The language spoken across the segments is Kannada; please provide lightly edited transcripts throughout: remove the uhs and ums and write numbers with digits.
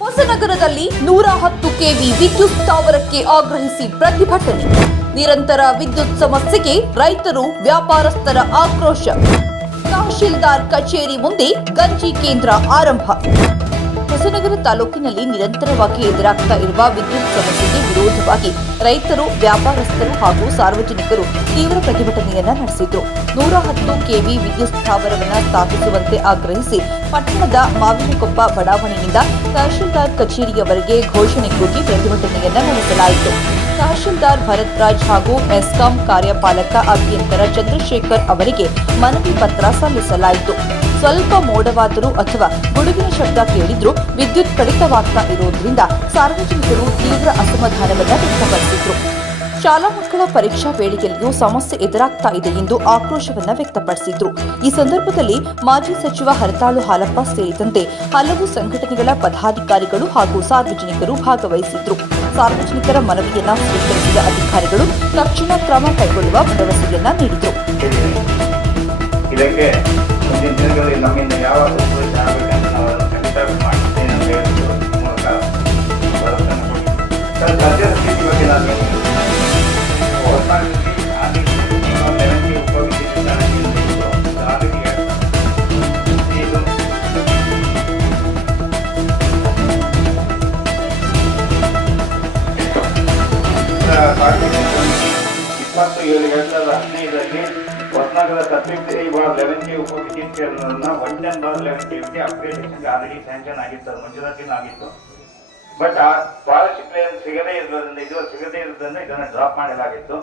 ಹೊಸನಗರದಲ್ಲಿ 110 ಕೆವಿ ವಿದ್ಯುತ್ ಸ್ಥಾವರಕ್ಕೆ ಆಗ್ರಹಿಸಿ ಪ್ರತಿಭಟನೆ. ನಿರಂತರ ವಿದ್ಯುತ್ ಸಮಸ್ಯೆಗೆ ರೈತರು, ವ್ಯಾಪಾರಸ್ಥರ ಆಕ್ರೋಶ. ತಹಶೀಲ್ದಾರ್ ಕಚೇರಿ ಮುಂದೆ ಗಂಜಿ ಕೇಂದ್ರ ಆರಂಭ. ಹೊಸನಗರ ತಾಲೂಕಿನಲ್ಲಿ ನಿರಂತರವಾಗಿ ಎದುರಾಗ್ತಾ ಇರುವ ವಿದ್ಯುತ್ ಸಮಸ್ಯೆಗೆ ವಿರೋಧವಾಗಿ ರೈತರು, ವ್ಯಾಪಾರಸ್ಥರು ಹಾಗೂ ಸಾರ್ವಜನಿಕರು ತೀವ್ರ ಪ್ರತಿಭಟನೆಯನ್ನ ನಡೆಸಿದರು. 110 ಕೆವಿ ವಿದ್ಯುತ್ ಸ್ಥಾವರವನ್ನು ಸ್ಥಾಪಿಸುವಂತೆ ಆಗ್ರಹಿಸಿ ಪಟ್ಟಣದ ಮಾವಿನಕೊಪ್ಪ ಬಡಾವಣೆಯಿಂದ ತಹಶೀಲ್ದಾರ್ ಕಚೇರಿಯವರೆಗೆ ಘೋಷಣೆ ಕೂಗಿ ಪ್ರತಿಭಟನೆಯನ್ನ ನಡೆಸಲಾಯಿತು. ತಹಶೀಲ್ದಾರ್ ಭರತ್ ರಾಜ್ ಹಾಗೂ ಮೆಸ್ಕಾಂ ಕಾರ್ಯಪಾಲಕ ಅಭಿಯಂತರ ಚಂದ್ರಶೇಖರ್ ಅವರಿಗೆ ಮನವಿ ಪತ್ರ ಸಲ್ಲಿಸಲಾಯಿತು. ಸ್ವಲ್ಪ ಮೋಡವಾದರೂ ಅಥವಾ ಗುಡುಗಿನ ಶಬ್ದ ಕೇಳಿದ್ರೂ ವಿದ್ಯುತ್ ಕಡಿತವಾಗ್ತಾ ಇರುವುದರಿಂದ ಸಾರ್ವಜನಿಕರು ತೀವ್ರ ಅಸಮಾಧಾನವನ್ನು ವ್ಯಕ್ತಪಡಿಸಿದ್ರು. ಶಾಲಾ ಮಕ್ಕಳ ಪರೀಕ್ಷಾ ವೇಳೆಯಲ್ಲಿಯೂ ಸಮಸ್ಯೆ ಎದುರಾಗ್ತಾ ಇದೆ ಎಂದು ಆಕ್ರೋಶವನ್ನು ವ್ಯಕ್ತಪಡಿಸಿದ್ರು. ಈ ಸಂದರ್ಭದಲ್ಲಿ ಮಾಜಿ ಸಚಿವ ಹರತಾಳು ಹಾಲಪ್ಪ ಸೇರಿದಂತೆ ಹಲವು ಸಂಘಟನೆಗಳ ಪದಾಧಿಕಾರಿಗಳು ಹಾಗೂ ಸಾರ್ವಜನಿಕರು ಭಾಗವಹಿಸಿದ್ರು. ಸಾರ್ವಜನಿಕರ ಮನವಿಯನ್ನ ಸ್ವೀಕರಿಸಿದ ಅಧಿಕಾರಿಗಳು ತಕ್ಷಣ ಕ್ರಮ ಕೈಗೊಳ್ಳುವ ಭರವಸೆಯನ್ನ ನೀಡಿದರು. ಮುಂದಿನ ದಿನಗಳಲ್ಲಿ ನಮ್ಮಿಂದ ಯಾವ ಅನುಕೂಲ ಆಗಬೇಕಂತ ನಾವು ಅದನ್ನು ಖಂಡಿತ ಮಾಡ್ತೇನೆ ಅಂತ ಹೇಳೋದ್ರ ಮೂಲಕ ಭರವಸೆಯನ್ನು ಕೊಡ್ತೀವಿ. ಸದ್ಯದ ಸ್ಥಿತಿ ಬಗ್ಗೆ ನಾನು ಹೊರತಾಗಿ ಲೆವೆನ್ಗೆ ಉಪಯೋಗಿಸಿದ್ದಾರೆ ಇದು 27/2015 ಹೊಸನಗರ ಸಬ್ಜೆಕ್ಟ್ ಇವಾಗ 11 ಉಪವಿದ್ಯುತ್ನ 110/11 ಅಪ್ಗ್ರೇಡೇಷನ್ಗೆ ಆಲ್ರೆಡಿ ಸ್ಯಾಂಕ್ಷನ್ ಆಗಿತ್ತು, ಮಂಜೂರಾತಿನೂ ಆಗಿತ್ತು. ಬಟ್ ಆ ಫಾರೆಸ್ಟ್ ಕ್ಲಿಯರೆನ್ಸ್ ಸಿಗದೇ ಇರೋದ್ರಿಂದ ಇದನ್ನು ಡ್ರಾಪ್ ಮಾಡಲಾಗಿತ್ತು.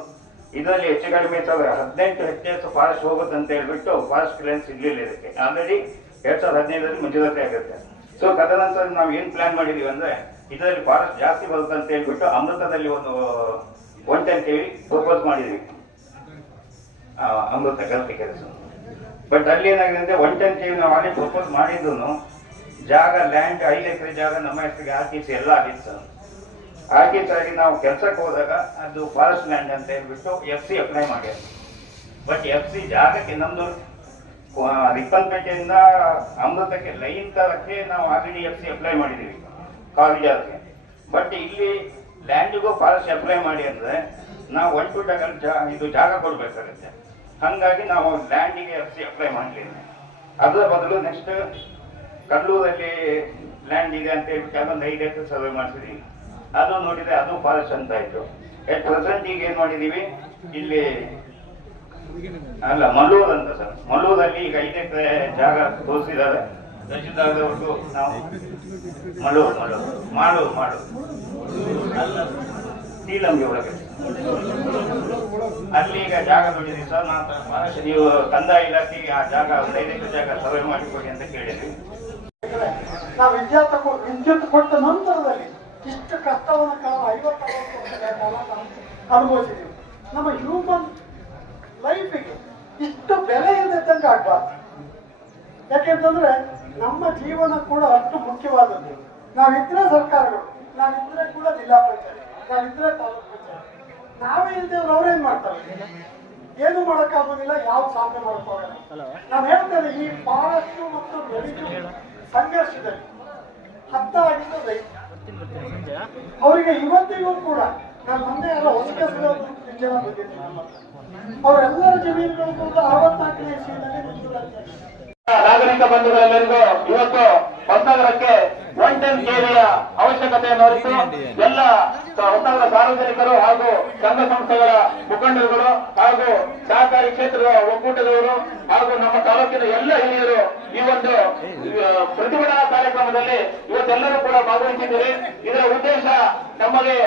ಇದರಲ್ಲಿ ಹೆಚ್ಚು ಕಡಿಮೆ 18 ಹೆಕ್ಟೇರ್ಸ್ ಫಾರೆಸ್ಟ್ ಹೋಗುತ್ತೆ ಅಂತ ಹೇಳ್ಬಿಟ್ಟು ಫಾರೆಸ್ಟ್ ಕ್ಲಿಯರೆನ್ಸ್ ಸಿಗಲಿಲ್ಲ. ಇದಕ್ಕೆ ಆಲ್ರೆಡಿ 2015ರಲ್ಲಿ ಮಂಜೂರಾತಿ ಆಗುತ್ತೆ. ಸೊ ತದನಂತರ ನಾವು ಏನು ಪ್ಲಾನ್ ಮಾಡಿದೀವಿ ಅಂದ್ರೆ ಇದರಲ್ಲಿ ಫಾರೆಸ್ಟ್ ಜಾಸ್ತಿ ಬರುತ್ತೆ ಅಂತ ಹೇಳ್ಬಿಟ್ಟು ಅಮೃತದಲ್ಲಿ ಒಂದು 110 ಕೆವಿ ಪ್ರಪೋಸ್ ಮಾಡಿದೀವಿ, ಅಮೃತ ಗಲ್ತಿ ಕೆಲಸ. ಬಟ್ ಅಲ್ಲಿ ಏನಾಗಿದೆ ಅಂದ್ರೆ 110 ಕೆವಿ ನಾವು ಅಲ್ಲಿ ಪ್ರಪೋಸ್ ಮಾಡಿದ್ದು ಜಾಗ ಲ್ಯಾಂಡ್ 5 ಎಕರೆ ಜಾಗ ನಮ್ಮ ಹೆಸರಿಗೆ ಆರ್ಟಿಸಿ ಎಲ್ಲ ಆಗಿತ್ತು. ಆಗಿ ನಾವು ಕೆಲಸಕ್ಕೆ ಹೋದಾಗ ಅದು ಫಾರೆಸ್ಟ್ ಲ್ಯಾಂಡ್ ಅಂತ ಹೇಳ್ಬಿಟ್ಟು FC ಅಪ್ಲೈ ಮಾಡ್ಯಾರ. ಬಟ್ FC ಜಾಗಕ್ಕೆ ನಮ್ದು ರಿಪ್ಪನ್ಪೇಟೆಯಿಂದ ಅಮೃತಕ್ಕೆ ಲೈನ್ ತರಕ್ಕೆ ನಾವು ಆಲ್ರೆಡಿ FC ಅಪ್ಲೈ ಮಾಡಿದೀವಿ ಕಾಲೇಜ್. ಬಟ್ ಇಲ್ಲಿ ಲ್ಯಾಂಡಿಗೂ ಫಾರೆಸ್ಟ್ ಅಪ್ಲೈ ಮಾಡಿ ಅಂದ್ರೆ ನಾವು 1 to ಇದು ಜಾಗ ಕೊಡ್ಬೇಕಾಗುತ್ತೆ. ಹಾಗಾಗಿ ನಾವು ಲ್ಯಾಂಡಿಗೆ FC ಅಪ್ಲೈ ಮಾಡಲಿಲ್ಲ. ಅದರ ಬದಲು ನೆಕ್ಸ್ಟ್ ಕಲ್ಲೂರಲ್ಲಿ ಲ್ಯಾಂಡ್ ಇದೆ ಅಂತ ಹೇಳ್ಬಿಟ್ಟು ಅದೊಂದು 5 ಎಕರೆ ಸರ್ವೆ ಮಾಡಿಸಿದೀವಿ. ಅದು ನೋಡಿದ್ರೆ ಅದು ಫಾರೆಸ್ಟ್ ಅಂತ ಆಯ್ತು. ಎಟ್ ಪ್ರೆಸೆಂಟ್ ಈಗ ಏನ್ ಮಾಡಿದೀವಿ ಇಲ್ಲಿ ಅಲ್ಲ ಮಲ್ಲೂರ್ ಅಂತ ಸರ್, ಮಲ್ಲೂರಲ್ಲಿ ಈಗ 5 ಎಕರೆ ಜಾಗ ತೋರಿಸಿದ್ದಾರೆ ತಹಶೀಲ್ದಾರ್ದವ್ರಿಗೂ. ನಾವು ಮಾಡು ಶ್ರೀಲಂಗೆ ಒಳಗೆ ಅಲ್ಲಿ ಈಗ ಜಾಗ ನೋಡಿದ್ವಿ ಸರ್. ನೀವು ಕಂದಾಯ ಇಲಾಖೆಗೆ ಆ ಜಾಗ 5 ಎಕರೆ ಜಾಗ ಸರ್ವೆ ಮಾಡಿಕೊಡಿ ಅಂತ ಕೇಳಿದ್ವಿ. ನಾವು ವಿದ್ಯುತ್ ಕೊಟ್ಟ ನಂತರದಲ್ಲಿ ಇಷ್ಟು ಕಷ್ಟವನ್ನು 50-60 ವರ್ಷಗಳ ಕಾಲ ನಾವು ಅನುಭವಿಸಿದ್ದೀವಿ. ನಮ್ಮ ಹ್ಯೂಮನ್ ಲೈಫಿಗೆ ಇಷ್ಟು ಬೆಲೆ ಇಲ್ಲದಂಗೆ ಆಗ್ಬಾರ್ದು. ಯಾಕೆಂತಂದ್ರೆ ನಮ್ಮ ಜೀವನ ಕೂಡ ಅಷ್ಟು ಮುಖ್ಯವಾದದ್ದು. ನಾವಿದ್ರೆ ಸರ್ಕಾರಗಳು, ನಾವಿದ್ರೆ ಕೂಡ ಜಿಲ್ಲಾ ಪಂಚಾಯತ್, ನಾವಿದ್ರೆ ತಾಲೂಕು ಪಂಚಾಯತ್, ನಾವೇ ಇಲ್ದೇವ್ರು ಅವ್ರೇನ್ ಮಾಡ್ತಾರೆ? ಏನು ಮಾಡೋಕ್ಕಾಗೋದಿಲ್ಲ, ಯಾವ ಸಾಧನೆ ಮಾಡೋಕ್ಕಾಗಲ್ಲ. ನಾನು ಹೇಳ್ತೇನೆ, ಈ ಫಾರೆಸ್ಟ್ ಮತ್ತು ರೆವಿನ್ಯೂ ಸಂಘರ್ಷದಲ್ಲಿ ಹತ್ತಾಗಿದ್ದು ರೈತ. ಅವರಿಗೆ ಇವತ್ತಿಗೂ ಕೂಡ ನಾನು ಮೊನ್ನೆ ಎಲ್ಲ ಹೊಸಕೆ ಜನ ಬಂದಿದ್ದೀನಿ. ಅವರೆಲ್ಲರ ಜಮೀನುಗಳು ಕೂಡ 64ನೇ ಇಸ್ವಿನಲ್ಲಿ ಮಂಜೂರಾತಿ. ನಾಗರಿಕ ಬಂಧುಗಳೆಲ್ಲರಿಗೂ ಇವತ್ತು ಹೊಸನಗರಕ್ಕೆ 110 ಕೆವಿಯ ಅವಶ್ಯಕತೆಯನ್ನು ಅರಿತು ಎಲ್ಲ ಹೊಸನಗರ ಸಾರ್ವಜನಿಕರು ಹಾಗೂ ಸಂಘ ಸಂಸ್ಥೆಗಳ ಮುಖಂಡರುಗಳು ಹಾಗೂ ಸಹಕಾರಿ ಕ್ಷೇತ್ರದ ಒಕ್ಕೂಟದವರು ಹಾಗೂ ನಮ್ಮ ತಾಲೂಕಿನ ಎಲ್ಲ ಹಿರಿಯರು ಈ ಒಂದು ಪ್ರತಿಭಟನಾ ಕಾರ್ಯಕ್ರಮದಲ್ಲಿ ಇವತ್ತೆಲ್ಲರೂ ಕೂಡ ಭಾಗವಹಿಸಿದ್ದೀರಿ. ಇದರ ಉದ್ದೇಶ ನಮಗೆ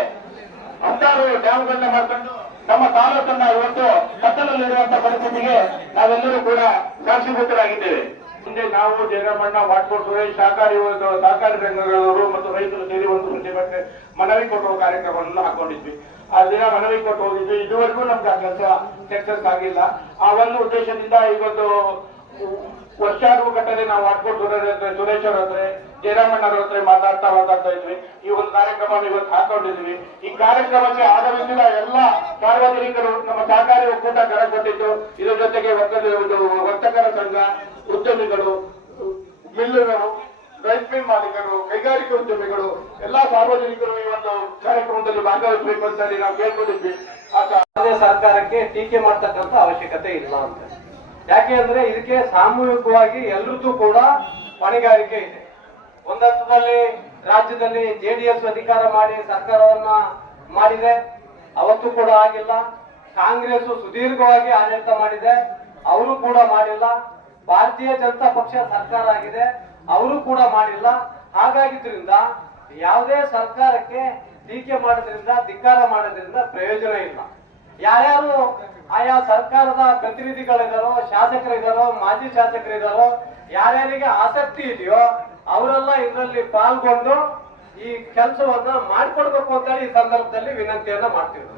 16 ಡ್ಯಾಮ್ಗಳನ್ನ ಮಾಡ್ಕೊಂಡು ನಮ್ಮ ತಾಲೂಕನ್ನ ಇವತ್ತು ಕತ್ತಲಲ್ಲಿರುವಂತಹ ಪರಿಸ್ಥಿತಿಗೆ ನಾವೆಲ್ಲರೂ ಕೂಡ ಸಾಕ್ಷೀಭೂತರಾಗಿದ್ದೇವೆ. ಮುಂದೆ ನಾವು ಜಯರಾಮಣ್ಣ, ವಾಟ್ಕೋಟ್ ಸುರೇಶ್, ಸಹಕಾರಿ ರಂಗಗಳವರು ಮತ್ತು ರೈತರು ಸೇರಿ ಒಂದು ಪ್ರತಿಭಟನೆ ಮನವಿ ಕೊಟ್ಟುವ ಕಾರ್ಯಕ್ರಮವನ್ನು ಹಾಕೊಂಡಿದ್ವಿ. ಆ ದಿನ ಮನವಿ ಕೊಟ್ಟು ಹೋಗಿದ್ವಿ. ಇದುವರೆಗೂ ನಮ್ಗೆ ಆ ಕೆಲಸ ಸಕ್ಸಸ್ ಆಗಿಲ್ಲ. ಆ ಒಂದು ಉದ್ದೇಶದಿಂದ ಇವತ್ತು ವರ್ಷಾನುಗಟ್ಟಲೆ ನಾವು ವಾಟ್ಕೋಟ್ ಸುರೇಶ್ ಅವ್ರ ಹತ್ರ, ಜಯರಾಮಣ್ಣವ್ರ ಹತ್ರ ಮಾತಾಡ್ತಾ ಇದ್ವಿ. ಈ ಒಂದು ಕಾರ್ಯಕ್ರಮ ಇವತ್ತು ಹಾಕೊಂಡಿದ್ವಿ. ಈ ಕಾರ್ಯಕ್ರಮಕ್ಕೆ ಆಗಮಿಸಿದ ಎಲ್ಲ ಸಾರ್ವಜನಿಕರು, ನಮ್ಮ ಸಹಕಾರಿ ಒಕ್ಕೂಟ ಕರೆ ಕೊಟ್ಟಿದ್ದು, ಇದರ ಜೊತೆಗೆ ವರ್ತಕರ ಸಂಘ, ಉದ್ಯಮಿಗಳು, ಮಿಲ್ಲುಗಳು ರೈಸ್ ಮಿಲ್ ಮಾಲೀಕರು, ಕೈಗಾರಿಕೆ ಉದ್ಯಮಿಗಳು, ಎಲ್ಲಾ ಸಾರ್ವಜನಿಕರು ಈ ಒಂದು ಕಾರ್ಯಕ್ರಮದಲ್ಲಿ ಭಾಗವಹಿಸಬೇಕು ಅಂತ ಹೇಳಿ ನಾವು ಕೇಳ್ಕೊಂಡಿದ್ವಿ. ಸರ್ಕಾರಕ್ಕೆ ಟೀಕೆ ಮಾಡ್ತಕ್ಕಂಥ ಅವಶ್ಯಕತೆ ಇಲ್ಲ ಅಂತ. ಯಾಕೆ ಅಂದ್ರೆ ಇದಕ್ಕೆ ಸಾಮೂಹಿಕವಾಗಿ ಎಲ್ಲರದ್ದು ಕೂಡ ಹೊಣೆಗಾರಿಕೆ ಇದೆ. ಒಂದರ್ಥದಲ್ಲಿ ರಾಜ್ಯದಲ್ಲಿ ಜೆಡಿಎಸ್ ಅಧಿಕಾರ ಮಾಡಿ ಸರ್ಕಾರವನ್ನ ಮಾಡಿದೆ, ಅವತ್ತು ಕೂಡ ಆಗಿಲ್ಲ. ಕಾಂಗ್ರೆಸ್ ಸುದೀರ್ಘವಾಗಿ ಆಡಳಿತ ಮಾಡಿದೆ, ಅವರು ಕೂಡ ಮಾಡಿಲ್ಲ. ಭಾರತೀಯ ಜನತಾ ಪಕ್ಷ ಸರ್ಕಾರ ಆಗಿದೆ, ಅವರು ಕೂಡ ಮಾಡಿಲ್ಲ. ಹಾಗಾಗಿದ್ರಿಂದ ಯಾವುದೇ ಸರ್ಕಾರಕ್ಕೆ ಟೀಕೆ ಮಾಡೋದ್ರಿಂದ, ಧಿಕ್ಕಾರ ಮಾಡೋದ್ರಿಂದ ಪ್ರಯೋಜನ ಇಲ್ಲ. ಯಾರ್ಯಾರು ಆಯಾ ಸರ್ಕಾರದ ಪ್ರತಿನಿಧಿಗಳಿದಾರೋ, ಶಾಸಕರಿದಾರೋ, ಮಾಜಿ ಶಾಸಕರಿದಾರೋ, ಯಾರ್ಯಾರಿಗೆ ಆಸಕ್ತಿ ಇದೆಯೋ ಅವರೆಲ್ಲ ಇದರಲ್ಲಿ ಪಾಲ್ಗೊಂಡು ಈ ಕೆಲಸವನ್ನ ಮಾಡಿಕೊಡ್ಬೇಕು ಅಂತ ಈ ಸಂದರ್ಭದಲ್ಲಿ ವಿನಂತಿಯನ್ನ ಮಾಡ್ತೀವಿ.